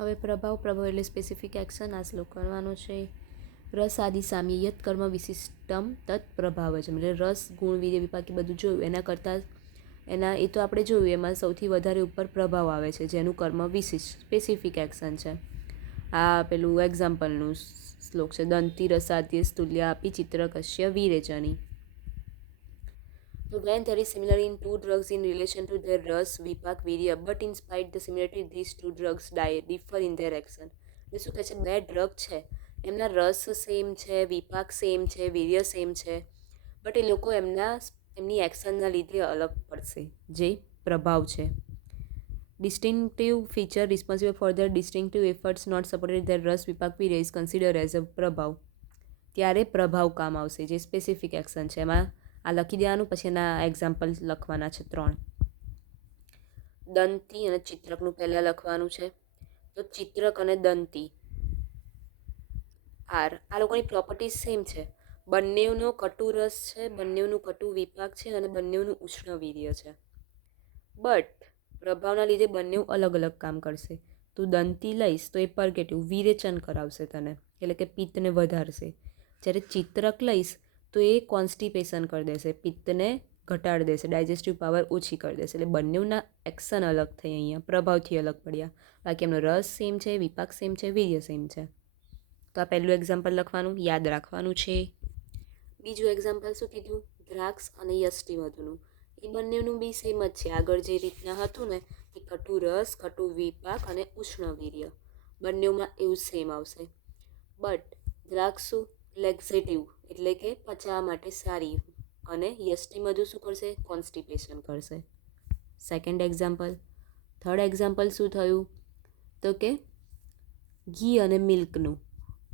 હવે પ્રભાવ એટલે સ્પેસિફિક એક્શન. આ શ્લોક કરવાનો છે. રસ આદિ સામ્યયત કર્મ વિશિષ્ટમ તત્ પ્રભાવ છે. એટલે રસ ગુણ વીર્ય વિપાકી બધું જોયું એના કરતાં એ તો આપણે જોયું એમાં સૌથી વધારે ઉપર પ્રભાવ આવે છે જેનું કર્મ વિશિષ્ટ સ્પેસિફિક એક્શન છે. આ પેલું એક્ઝામ્પલનું શ્લોક છે. દંતી રસાદ્ય સ્તુલ્ય આપી ચિત્રકસ્ય વિરેચની. So when there is similarity in two drugs in relation to their ras, vipak, virya, but in spite the similarity these two drugs differ in their action. એટલે શું કહે છે, બે ડ્રગ છે એમના રસ સેમ છે, વિપાક સેમ છે, વીર્ય સેમ છે, બટ એ લોકો એમની એક્શનના લીધે અલગ પડશે, જે પ્રભાવ છે. Distinctive feature responsible for their distinctive efforts not supported their rus, vipak, virya is considered as a પ્રભાવ. ત્યારે પ્રભાવ કામ આવશે, જે સ્પેસિફિક એક્શન છે. એમાં આ લખી દેવાનું, પછી એના એક્ઝામ્પલ લખવાના છે 3. દંતી અને ચિત્રકનું પહેલાં લખવાનું છે. તો ચિત્રક અને દંતી આ લોકોની પ્રોપર્ટી સેમ છે. બંનેનો કટુ રસ છે, બંનેનું કટુ વિપાક છે અને બંનેનું ઉષ્ણ વીર્ય છે. બટ પ્રભાવના લીધે બંને અલગ અલગ કામ કરશે. તું દંતી લઈશ તો એ પર્ગેટિવ વિરેચન કરાવશે તને, એટલે કે પિત્તને વધારશે. જ્યારે ચિત્રક લઈશ તો એ કોન્સ્ટિપેશન કરી દેશે, પિત્તને ઘટાડી દેશે, ડાયજેસ્ટિવ પાવર ઓછી કરી દેશે. એટલે બંનેના એક્શન અલગ થઈ, અહીંયા પ્રભાવથી અલગ પડ્યા. બાકી એમનો રસ સેમ છે, વિપાક સેમ છે, વીર્ય સેમ છે. તો આ પહેલું એક્ઝામ્પલ લખવાનું, યાદ રાખવાનું છે. બીજું એક્ઝામ્પલ શું કીધું, દ્રાક્ષ અને યષ્ટિમધુનું. એ બંનેનું બી સેમ જ છે. આગળ જે રીતના હતું ને કે કટુ રસ, કટુ વિપાક અને ઉષ્ણ વીર્ય, બંનેમાં એવું સેમ આવશે. બટ દ્રાક્ષ શું લેક્ઝેટિવ, એટલે કે પચાવવા માટે સારી, અને યષ્ટિમધુ શું કરશે, કોન્સ્ટિપેશન કરશે. Second example. થર્ડ એક્ઝામ્પલ શું થયું, તો કે ઘી અને મિલ્કનું.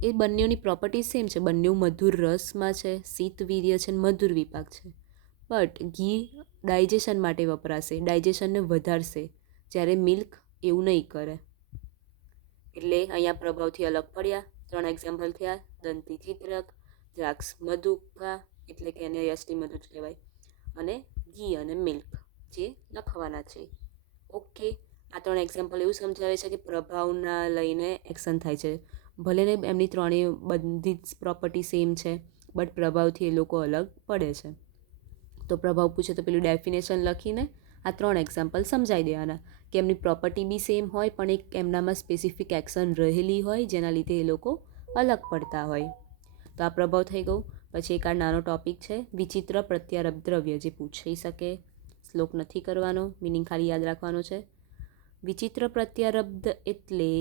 એ બંનેની પ્રોપર્ટી સેમ છે, બંને મધુર રસમાં છે, શીત વીર્ય છે, મધુર વિપાક છે. બટ ઘી ડાયજેશન માટે વપરાશે, ડાયજેશનને વધારશે, જ્યારે મિલ્ક એવું નહીં કરે. એટલે અહીંયા પ્રભાવથી અલગ પડ્યા. 3 એક્ઝામ્પલ થયા, દંતી ચિત્રક, દ્રાક્ષ મધુકા એટલે કે એને યષ્ટિમધુ જ કહેવાય, અને ઘી અને મિલ્ક જે લખવાના છે. ઓકે, આ 3 એક્ઝામ્પલ એવું સમજાવે છે કે પ્રભાવના લઈને એક્શન થાય છે. ભલે ને એમની ત્રણેય બધી જ પ્રોપર્ટી સેમ છે, બટ પ્રભાવથી એ લોકો અલગ પડે છે. તો પ્રભાવ પૂછે તો પેલું ડેફિનેશન લખીને આ 3 એક્ઝામ્પલ સમજાવી દેવાના કે એમની પ્રોપર્ટી બી સેમ હોય, પણ એક એમનામાં સ્પેસિફિક એક્શન રહેલી હોય જેના લીધે એ લોકો અલગ પડતા હોય. તો આ પ્રભાવ થઈ ગયું. પછી એક આ નાનો ટોપિક છે, વિચિત્ર પ્રત્યારબ્ધ દ્રવ્ય, જે પૂછી શકે. શ્લોક નથી કરવાનો, મિનિંગ ખાલી યાદ રાખવાનો છે. વિચિત્ર પ્રત્યારબ્ધ એટલે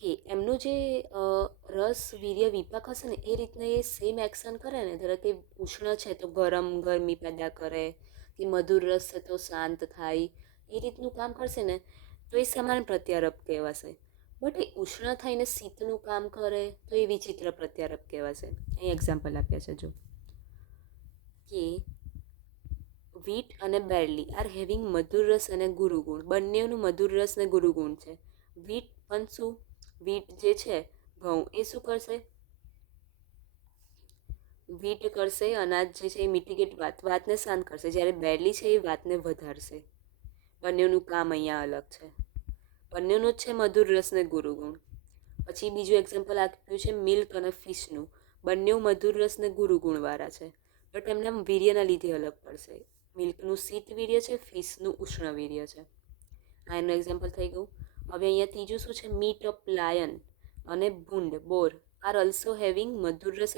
કે એમનું જે રસ વીર્ય વિપાક હશે ને એ રીતના એ સેમ એક્શન કરે ને. ધારો કે ઉષ્ણ છે તો ગરમી પેદા કરે, કે મધુર રસ છે તો શાંત થાય, એ રીતનું કામ કરશે ને તો એ સમાન પ્રત્યારબ્ધ કહેવાશે. બટ એ ઉષ્ણ થઈને શીતનું કામ કરે તો એ વિચિત્ર પ્રત્યારબ્ધ કહેવાશે. અહીં એક્ઝામ્પલ આપ્યા છે જો, કે વીટ અને બેરલી આર હેવિંગ મધુર રસ અને ગુરુગુણ. બંનેનું મધુર રસ ને ગુરુગુણ છે. વીટ પણ શું, વીટ જે છે ઘઉં, એ શું કરશે, વીટ કરશે, અનાજ જે છે એ મિટિગેટ વાતને શાંત કરશે, જ્યારે બેરલી છે એ વાતને વધારશે. બંનેનું કામ અહીંયા અલગ છે. બંનેનું જ છે મધુર રસ ને ગુરુગુણ. પછી બીજું એક્ઝામ્પલ આપ્યું છે મિલ્ક અને ફિશનું. બંને મધુર રસ ને ગુરુગુણવાળા છે, બટ એમના વીર્યના લીધે અલગ પડશે. મિલ્કનું શીત વીર્ય છે, ફિશનું ઉષ્ણ વીર્ય છે. આ એનું એક્ઝામ્પલ થઈ ગયું. હવે અહીંયા ત્રીજું શું છે, મીટ ઓફ લાયન અને ભૂંડ બોર આર ઓલ્સો હેવિંગ મધુર રસ